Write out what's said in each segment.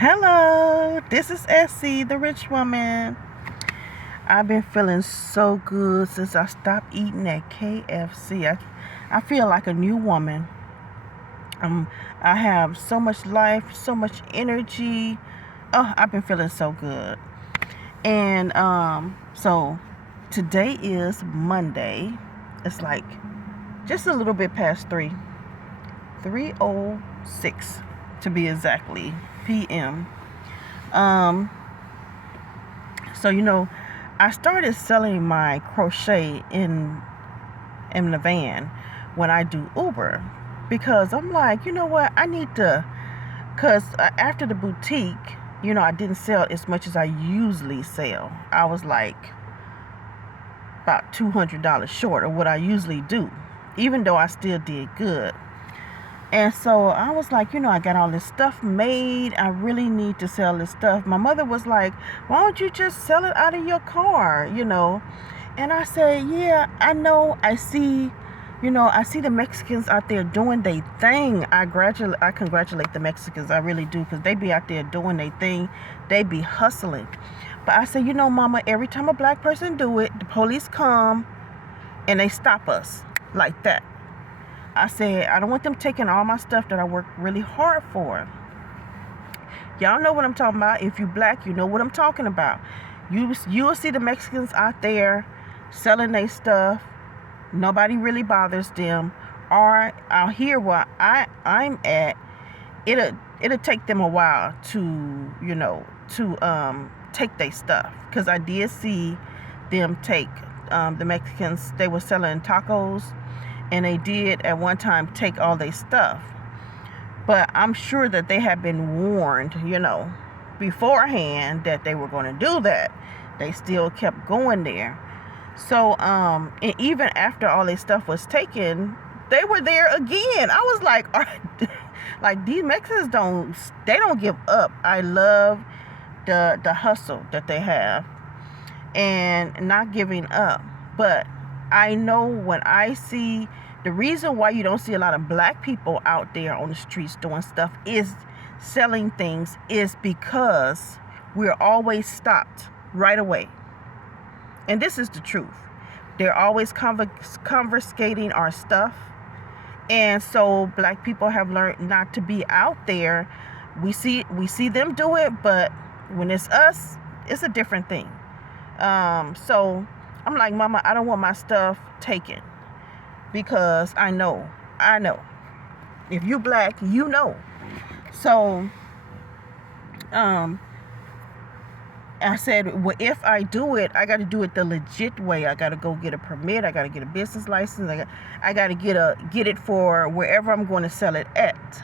Hello, this is Essie, the rich woman. I've been feeling so good since I stopped eating at KFC. I feel like a new woman. I have so much life, so much energy. Oh, I've been feeling so good. And so today is Monday. It's like just a little bit past 3:06 to be exactly p.m. Um, so I started selling my crochet in the van when I do Uber because I'm like, you know what? I need to, because after the boutique, I didn't sell as much as I usually sell. I was like about $200 short of what I usually do, even though I still did good. And so I was like, I got all this stuff made. I really need to sell this stuff. My mother was like, why don't you just sell it out of your car, And I said, yeah, I know. I see the Mexicans out there doing their thing. I congratulate the Mexicans. I really do, because they be out there doing their thing. They be hustling. But I said, Mama, every time a black person do it, the police come and they stop us like that. I said, I don't want them taking all my stuff that I worked really hard for. Y'all know what I'm talking about. If you black, you know what I'm talking about. You'll see the Mexicans out there selling their stuff. Nobody really bothers them. Or out here where I'm at, it'll take them a while to take their stuff. Because I did see them take the Mexicans. They were selling tacos. And they did at one time take all their stuff. But I'm sure that they had been warned, beforehand that they were going to do that. They still kept going there. So, and even after all their stuff was taken, they were there again. I was like, like these Mexicans don't give up. I love the hustle that they have and not giving up. But I know when I see the reason why you don't see a lot of black people out there on the streets doing stuff is selling things is because we're always stopped right away. And this is the truth. They're always confiscating our stuff. And so black people have learned not to be out there. We see them do it, but when it's us, it's a different thing. So I'm like, Mama, I don't want my stuff taken because I know. If you black, you know. So, I said, well, if I do it, I got to do it the legit way. I got to go get a permit. I got to get a business license. I got to get it for wherever I'm going to sell it at.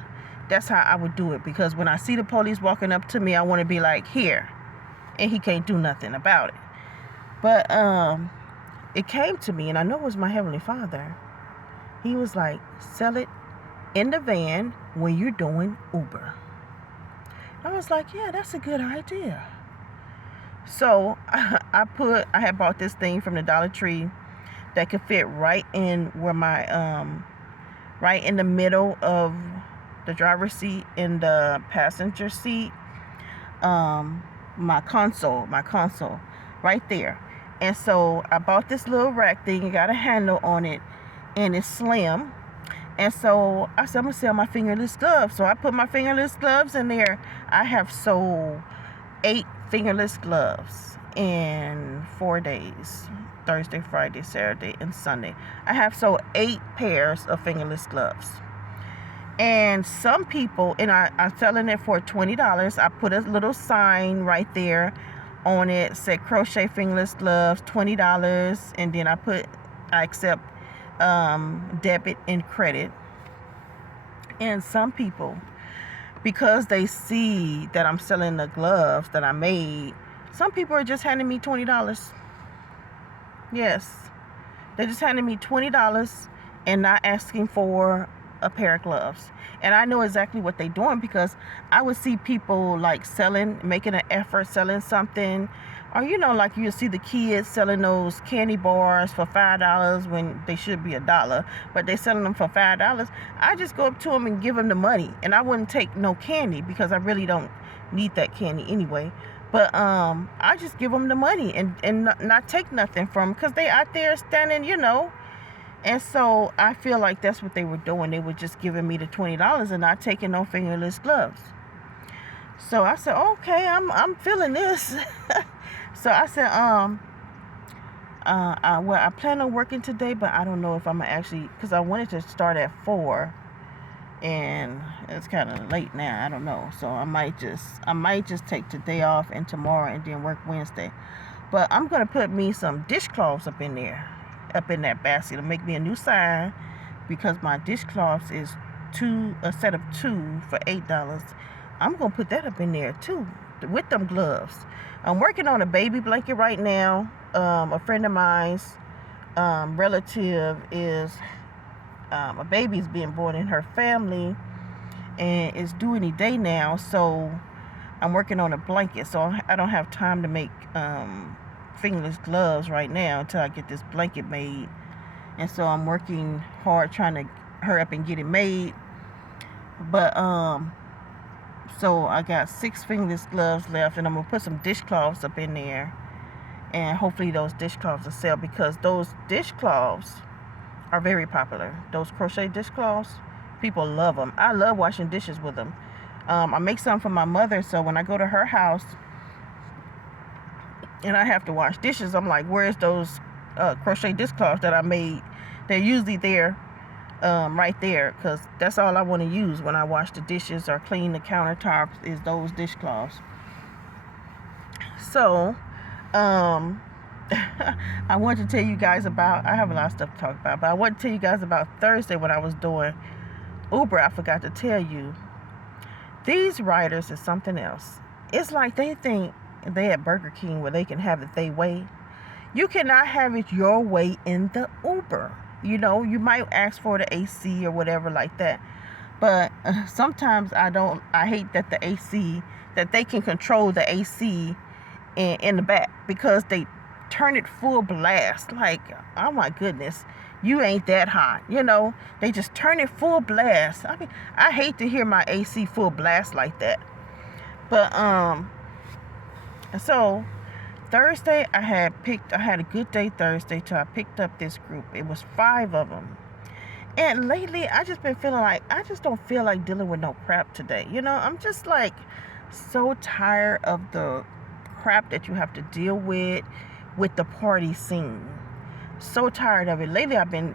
That's how I would do it, because when I see the police walking up to me, I want to be like, here, and he can't do nothing about it. But it came to me, and I know it was my Heavenly Father. He was like, sell it in the van when you're doing Uber. I was like, yeah, that's a good idea. So I had bought this thing from the Dollar Tree that could fit right in where my right in the middle of the driver's seat and the passenger seat, my console right there. And so I bought this little rack thing. It got a handle on it, and it's slim. And so I said, I'm going to sell my fingerless gloves. So I put my fingerless gloves in there. I have sold 8 fingerless gloves in 4 days. Thursday, Friday, Saturday, and Sunday. I have sold 8 pairs of fingerless gloves. And some people, and I'm selling it for $20. I put a little sign right there on it, said crochet fingerless gloves, $20. And then I accept debit and credit. And some people, because they see that I'm selling the gloves that I made, some people are just handing me $20. Yes, they're just handing me $20 and not asking for a pair of gloves. And I know exactly what they're doing because I would see people like selling, making an effort, selling something. Or, like you see the kids selling those candy bars for $5 when they should be $1, but they're selling them for $5. I just go up to them and give them the money. And I wouldn't take no candy because I really don't need that candy anyway. But I just give them the money and not take nothing from them because they out there standing, And so I feel like that's what they were doing. They were just giving me the $20 and not taking no fingerless gloves. So I said, okay, I'm feeling this. So I said, I plan on working today, but I don't know if I'm gonna actually, because I wanted to start at 4, and it's kind of late now. I don't know. So I might just take today off and tomorrow, and then work Wednesday. But I'm gonna put me some dishcloths up in that basket, to make me a new sign, because my dishcloths is a set of 2 for $8. I'm gonna put that up in there too, with them gloves. I'm working on a baby blanket right now. A friend of mine's relative is a baby's being born in her family, and it's due any day now. So I'm working on a blanket. So I don't have time to make fingerless gloves right now until I get this blanket made. And so I'm working hard trying to hurry up and get it made. But so I got 6 fingerless gloves left, and I'm gonna put some dishcloths up in there, and hopefully those dishcloths will sell, because those dishcloths are very popular. Those crochet dishcloths, people love them. I love washing dishes with them. I make some for my mother, so when I go to her house and I have to wash dishes, I'm like, where's those crochet dishcloths that I made? They're usually there, right there, because that's all I want to use when I wash the dishes or clean the countertops, is those dishcloths. So I want to tell you guys about, I have a lot of stuff to talk about, but I want to tell you guys about Thursday when I was doing Uber. I forgot to tell you, these riders is something else. It's like they think they at Burger King where they can have it their way. You cannot have it your way in the Uber. You might ask for the AC or whatever like that. But sometimes I hate that the AC, that they can control the AC in the back, because they turn it full blast. Like, oh my goodness, you ain't that hot. They just turn it full blast. I mean, I hate to hear my AC full blast like that. But so Thursday I had a good day Thursday till I picked up this group. It was 5 of them. And lately I just been feeling like I just don't feel like dealing with no crap today. I'm just like so tired of the crap that you have to deal with the party scene. So tired of it. Lately I've been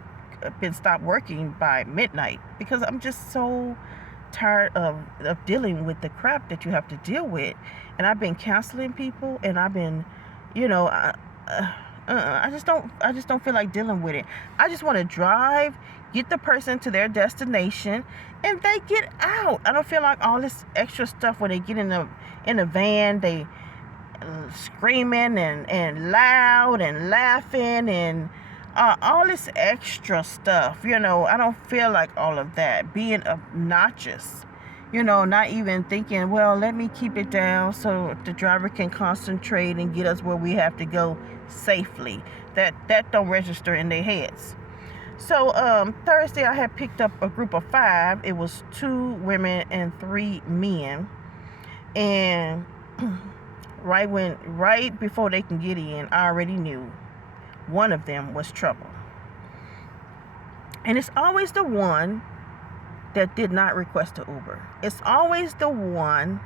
stopped working by midnight, because I'm just so tired of dealing with the crap that you have to deal with. And I've been canceling people, and I've been, I just don't feel like dealing with it. I just want to drive, get the person to their destination, and they get out. I don't feel like all this extra stuff when they get in the van, they screaming and loud and laughing and all this extra stuff. I don't feel like all of that, being obnoxious. Not even thinking, well, let me keep it down so the driver can concentrate and get us where we have to go safely. That don't register in their heads. So Thursday I had picked up a group of 5. It was 2 women and 3 men. And right before they can get in, I already knew one of them was trouble. And it's always the one that did not request an Uber. It's always the one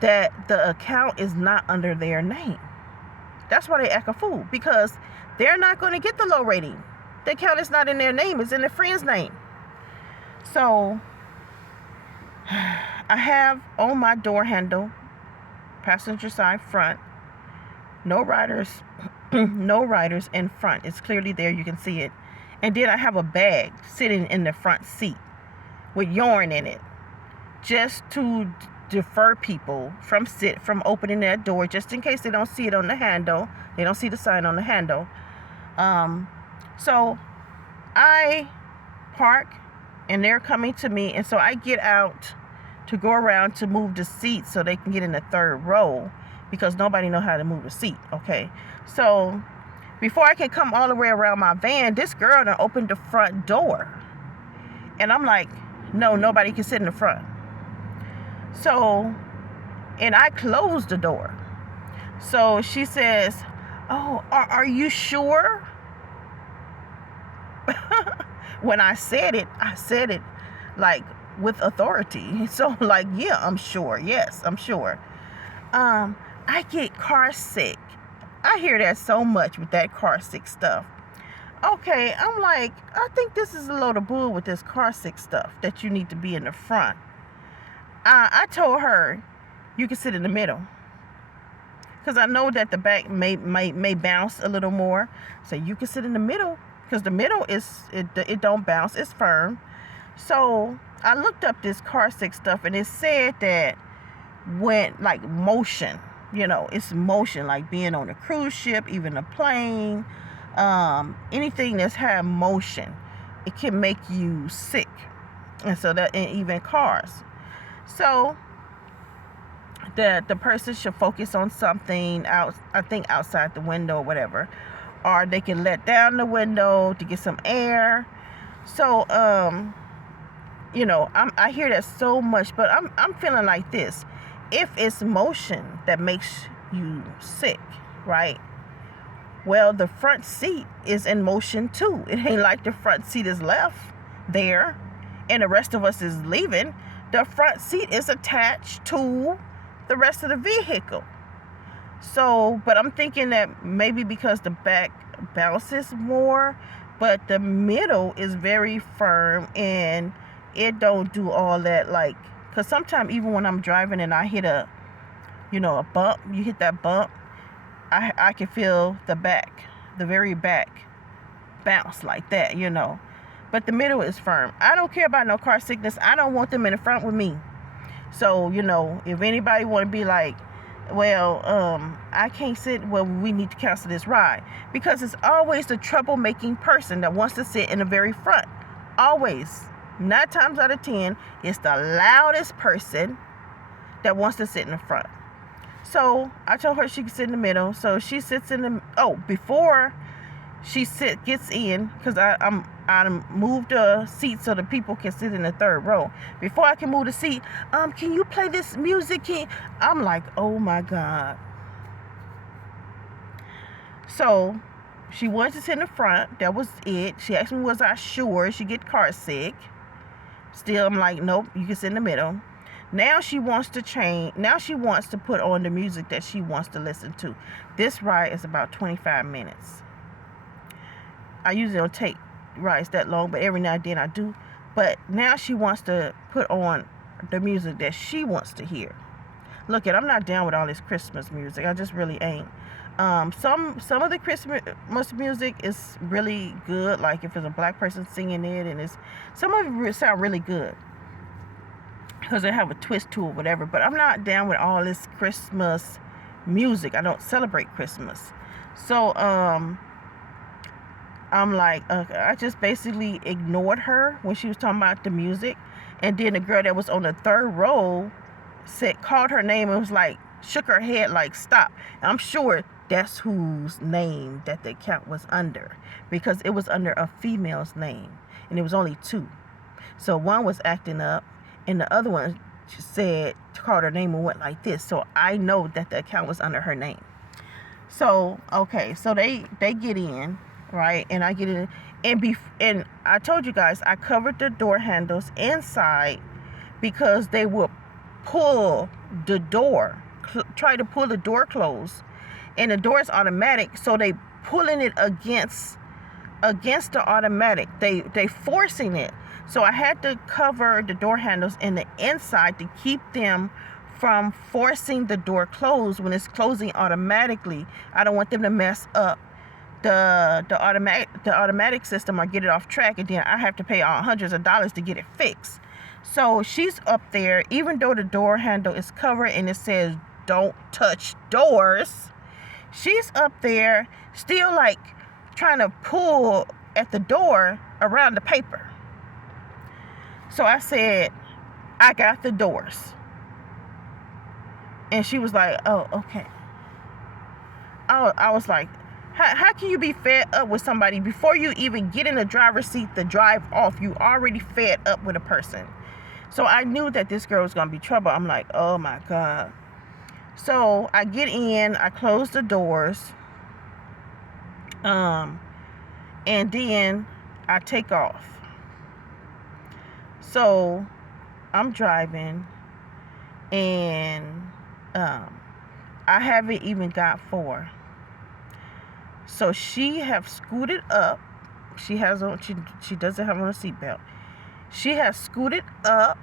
that the account is not under their name. That's why they act a fool, because they're not going to get the low rating. The account is not in their name, it's in their friend's name. So I have on my door handle, passenger side front, no riders in front. It's clearly there, you can see it. And then I have a bag sitting in the front seat with yarn in it, just to defer people from opening that door, just in case they don't see it on the handle. They don't see the sign on the handle. So I park and they're coming to me, and so I get out to go around to move the seat so they can get in the third row, because nobody know how to move the seat. Okay, so before I can come all the way around my van, this girl done opened the front door, and I'm like, no, nobody can sit in the front. So, and I closed the door. So she says, oh, are you sure? When I said it like with authority. So like, yeah, I'm sure. Yes, I'm sure. I get car sick. I hear that so much with that car sick stuff. Okay, I'm like, I think this is a load of bull with this car sick stuff that you need to be in the front. I told her you can sit in the middle, because I know that the back may bounce a little more. So you can sit in the middle, because the middle it don't bounce, it's firm. So I looked up this car sick stuff, and it said that when like motion, it's motion, like being on a cruise ship, even a plane, anything that's had motion, it can make you sick. And so that, and even cars. So the person should focus on something out, I think outside the window or whatever, or they can let down the window to get some air. So I hear that so much, but I'm feeling like this: if it's motion that makes you sick, right? Well, the front seat is in motion too. It ain't like the front seat is left there and the rest of us is leaving. The front seat is attached to the rest of the vehicle. So, but I'm thinking that maybe because the back bounces more, but the middle is very firm and it don't do all that, like, because sometimes even when I'm driving and I hit a bump, you hit that bump, I can feel the very back bounce like that, but the middle is firm. I don't care about no car sickness. I don't want them in the front with me. So, if anybody want to be like, well, I can't sit, well, we need to cancel this ride, because it's always the troublemaking person that wants to sit in the very front. Always. 9 times out of 10, it's the loudest person that wants to sit in the front. So I told her she could sit in the middle. So she sits in the, before she gets in, because I moved the seat so the people can sit in the third row. Before I can move the seat, can you play this music? I'm like, oh my God. So she wanted to sit in the front. That was it. She asked me, was I sure she get car sick? Still, I'm like, nope, you can sit in the middle. Now she wants to change. Now she wants to put on the music that she wants to listen to. This ride is about 25 minutes. I usually don't take rides that long, but every now and then I do. But now she wants to put on the music that she wants to hear. Look, I'm not down with all this Christmas music. I just really ain't. Some of the Christmas music is really good, like if it's a black person singing it, and some of it sound really good because they have a twist to it, whatever. But I'm not down with all this Christmas music. I don't celebrate Christmas. So I'm like, I just basically ignored her when she was talking about the music. And then the girl that was on the third row called her name and was like, shook her head like, stop. And I'm sure that's whose name that the account was under, because it was under a female's name and it was only 2. So one was acting up and the other one called her name and went like this. So I know that the account was under her name. So okay, so they get in, right? And I get in, and I told you guys I covered the door handles inside because they would pull the door, try to pull the door closed, and the door is automatic, so they pulling it against the automatic. They forcing it. So I had to cover the door handles in the inside to keep them from forcing the door closed when it's closing automatically. I don't want them to mess up the automatic system or get it off track, and then I have to pay hundreds of dollars to get it fixed. So she's up there, even though the door handle is covered and it says don't touch doors, she's up there still like trying to pull at the door around the paper. So I said, I got the doors. And she was like, oh, okay. I was like, how can you be fed up with somebody before you even get in the driver's seat to drive off? You already fed up with a person. So I knew that this girl was going to be trouble. I'm like, oh my God. So I get in, I close the doors, and then I take off. So I'm driving, and I haven't even got four. So she have scooted up. She has on. She doesn't have on a seatbelt. She has scooted up,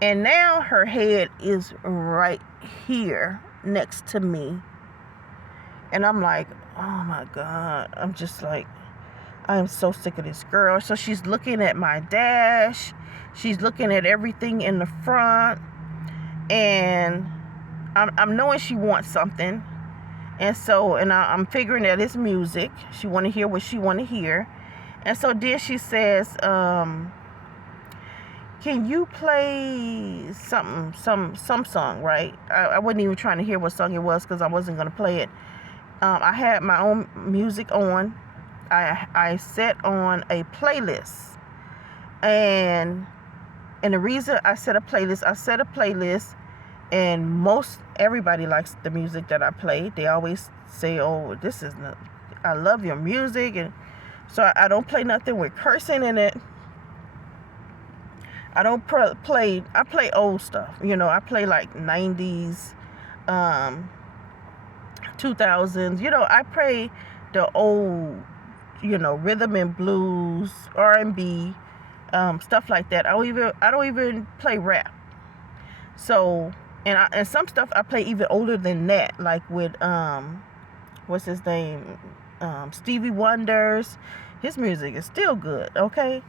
and now her head is right here next to me. And I'm like, oh my God. I'm just like, I am so sick of this girl. So she's looking at my dash. She's looking at everything in the front, and I'm knowing she wants something. And so, I'm figuring that it's music. She want to hear what she want to hear. And so then she says, can you play some song, right? I wasn't even trying to hear what song it was because I wasn't going to play it. I had my own music on. I set on a playlist. And the reason I set a playlist, and most everybody likes the music that I play. They always say, oh, this is not, I love your music. And so I don't play nothing with cursing in it. I don't play, I play old stuff. I play like 90s, 2000s. I play the old, rhythm and blues, R&B, stuff like that. I don't even play rap. So, and some stuff I play even older than that, like with what's his name, Stevie Wonder's. His music is still good, okay.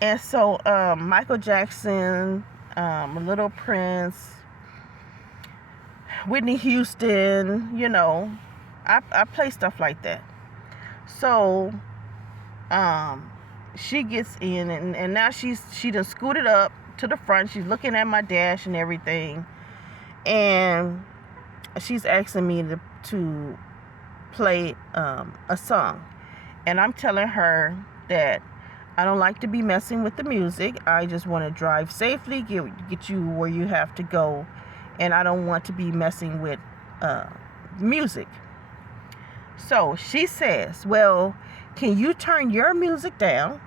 And so Michael Jackson, Little Prince, Whitney Houston, I play stuff like that. So she gets in, and now she done scooted up to the front. She's looking at my dash and everything, and she's asking me to play a song. And I'm telling her that I don't like to be messing with the music. I just want to drive safely, get you where you have to go, and I don't want to be messing with music. So she says, well, can you turn your music down,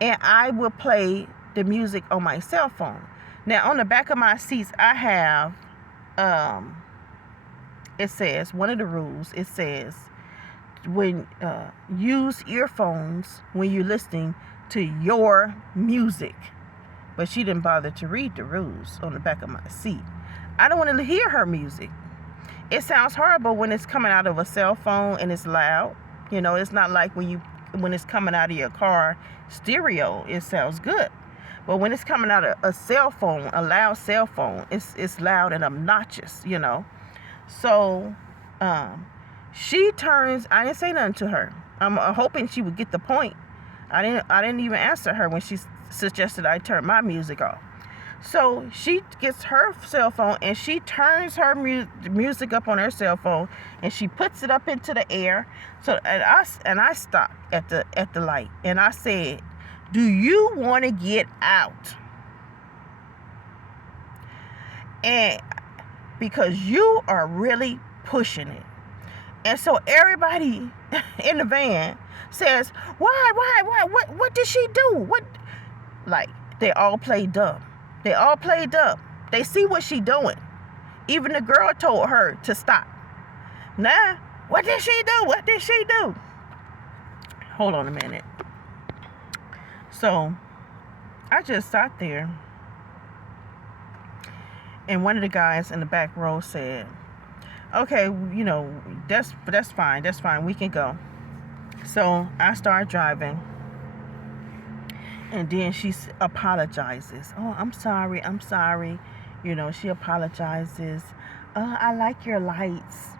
and I will play the music on my cell phone. Now, on the back of my seats, I have, it says, one of the rules, it says, when use earphones when you're listening to your music. But she didn't bother to read the rules on the back of my seat. I don't want to hear her music. It sounds horrible when it's coming out of a cell phone and it's loud. It's not like when it's coming out of your car stereo, it sounds good. But when it's coming out of a cell phone, a loud cell phone, it's loud and obnoxious, So she turns. I didn't say nothing to her. I'm hoping she would get the point. I didn't even answer her when she suggested I turn my music off. So she gets her cell phone and she turns her music up on her cell phone, and she puts it up into the air. So and I stopped at the light, and I said, do you want to get out? And because you are really pushing it. And so everybody in the van says, why, what did she do? What? Like, they all play dumb. They all play dumb. They see what she doing. Even the girl told her to stop. Now, what did she do? What did she do? Hold on a minute. So, I just sat there, and one of the guys in the back row said, okay, that's fine, we can go. So I start driving, and then she apologizes. Oh, I'm sorry. She apologizes. I like your lights,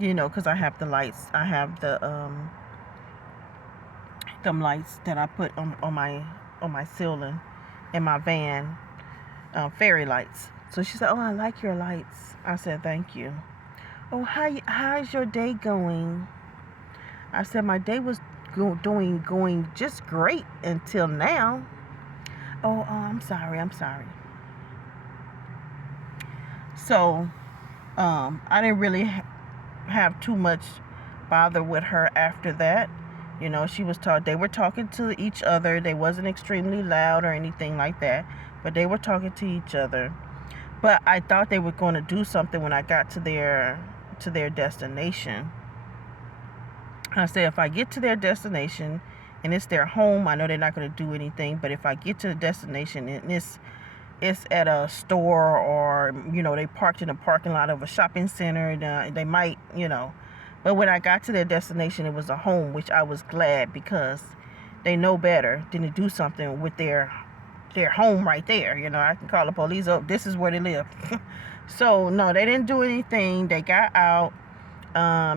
because I have the lights. I have the them lights that I put on my on my ceiling in my van, fairy lights. So she said, "Oh, I like your lights." I said, "Thank you." "Oh, how's your day going?" I said, "My day was going just great until now." "Oh, I'm sorry. So, I didn't really have too much bother with her after that. You know, they were talking to each other. They wasn't extremely loud or anything like that, but they were talking to each other. But I thought they were going to do something when I got to their destination. I said, if I get to their destination and it's their home, I know they're not going to do anything. But if I get to the destination and it's at a store, or, you know, they parked in a parking lot of a shopping center, they might, you know. But when I got to their destination, it was a home, which I was glad, because they know better than to do something with their home right there. You know, I can call the police. Oh, this is where they live. So no, they didn't do anything. They got out.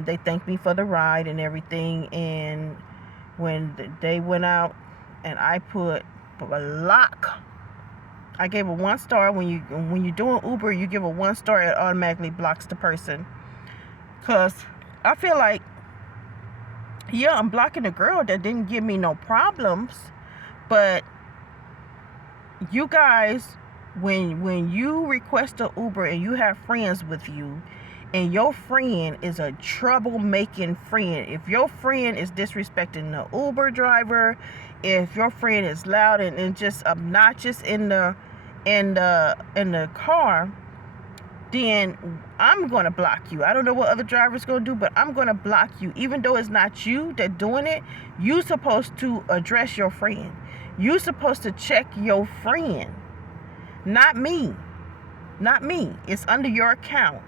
They thanked me for the ride and everything. And when they went out, and I put a lock, I gave a 1 star. When you're doing Uber, you give a 1 star, it automatically blocks the person. Cause I feel like, yeah, I'm blocking the girl that didn't give me no problems, but you guys, when you request an Uber and you have friends with you, and your friend is a troublemaking friend, if your friend is disrespecting the Uber driver, if your friend is loud and just obnoxious in the car, then I'm going to block you. I don't know what other drivers going to do, but I'm going to block you. Even though it's not you that doing it, you supposed to address your friend. You supposed to check your friend. Not me. Not me. It's under your account.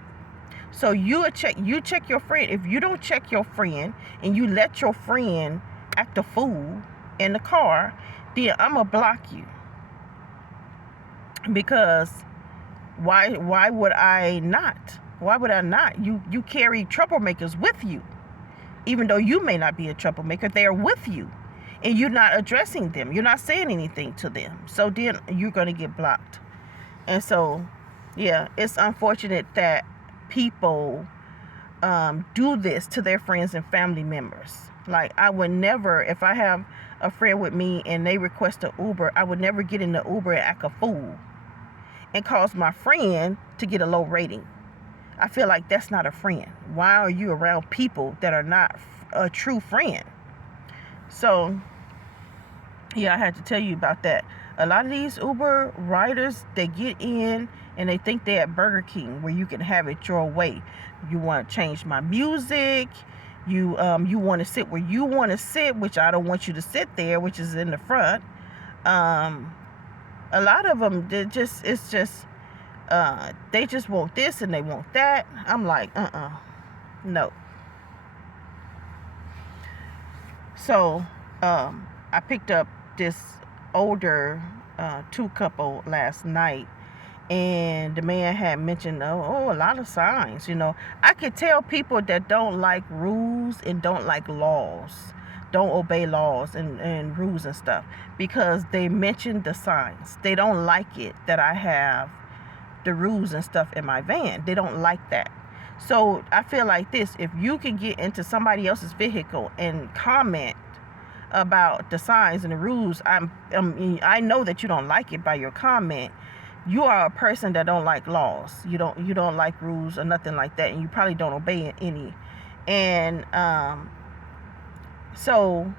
So you check your friend. If you don't check your friend and you let your friend act a fool in the car, then I'm going to block you. Because why would I not? Why would I not? You carry troublemakers with you. Even though you may not be a troublemaker, they're with you. And you're not addressing them. You're not saying anything to them. So then you're going to get blocked. And so, yeah, it's unfortunate that people do this to their friends and family members. Like, I would never, if I have a friend with me and they request an Uber, I would never get in the Uber and act a fool and cause my friend to get a low rating. I feel like that's not a friend. Why are you around people that are not a true friend? So, yeah, I had to tell you about that. A lot of these Uber riders, they get in and they think they're at Burger King, where you can have it your way. You want to change my music. You want to sit where you want to sit, which I don't want you to sit there, which is in the front. A lot of them, they just want this and they want that. I'm like, no. So, I picked up this older 2 couple last night, and the man had mentioned a lot of signs. You know, I could tell people that don't like rules and don't like laws, don't obey laws and rules and stuff, because they mentioned the signs. They don't like it that I have the rules and stuff in my van. They don't like that. So I feel like this: if you can get into somebody else's vehicle and comment about the signs and the rules, I know that you don't like it by your comment. You are a person that don't like laws. You don't like rules or nothing like that, and you probably don't obey any. And so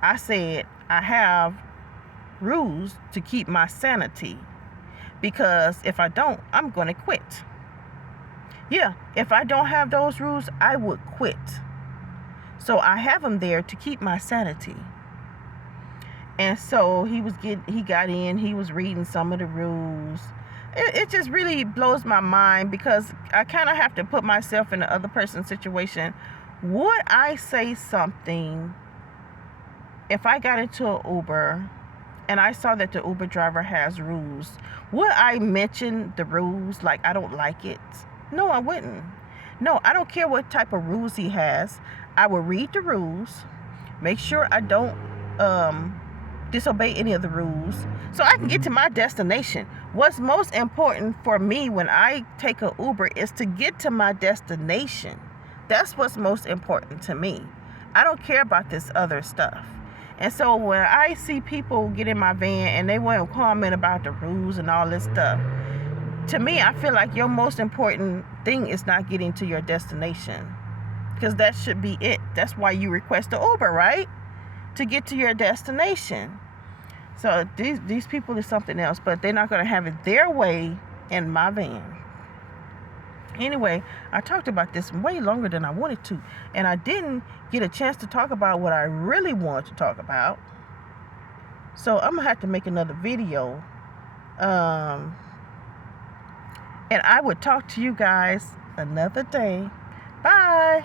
I said, I have rules to keep my sanity, because if I don't, I'm going to quit. Yeah, if I don't have those rules, I would quit. So I have them there to keep my sanity. And so he got in, he was reading some of the rules. It just really blows my mind, because I kind of have to put myself in the other person's situation. Would I say something if I got into an Uber and I saw that the Uber driver has rules? Would I mention the rules like I don't like it? No, I wouldn't. No, I don't care what type of rules he has. I will read the rules, make sure I don't disobey any of the rules, so I can get to my destination. What's most important for me when I take an Uber is to get to my destination. That's what's most important to me. I don't care about this other stuff. And so when I see people get in my van and they want to comment about the rules and all this stuff, to me, I feel like your most important thing is not getting to your destination, because that should be it. That's why you request the Uber, right? To get to your destination. So these people is something else, but they're not going to have it their way in my van. Anyway, I talked about this way longer than I wanted to, and I didn't get a chance to talk about what I really wanted to talk about. So I'm gonna have to make another video, and I would talk to you guys another day. Bye.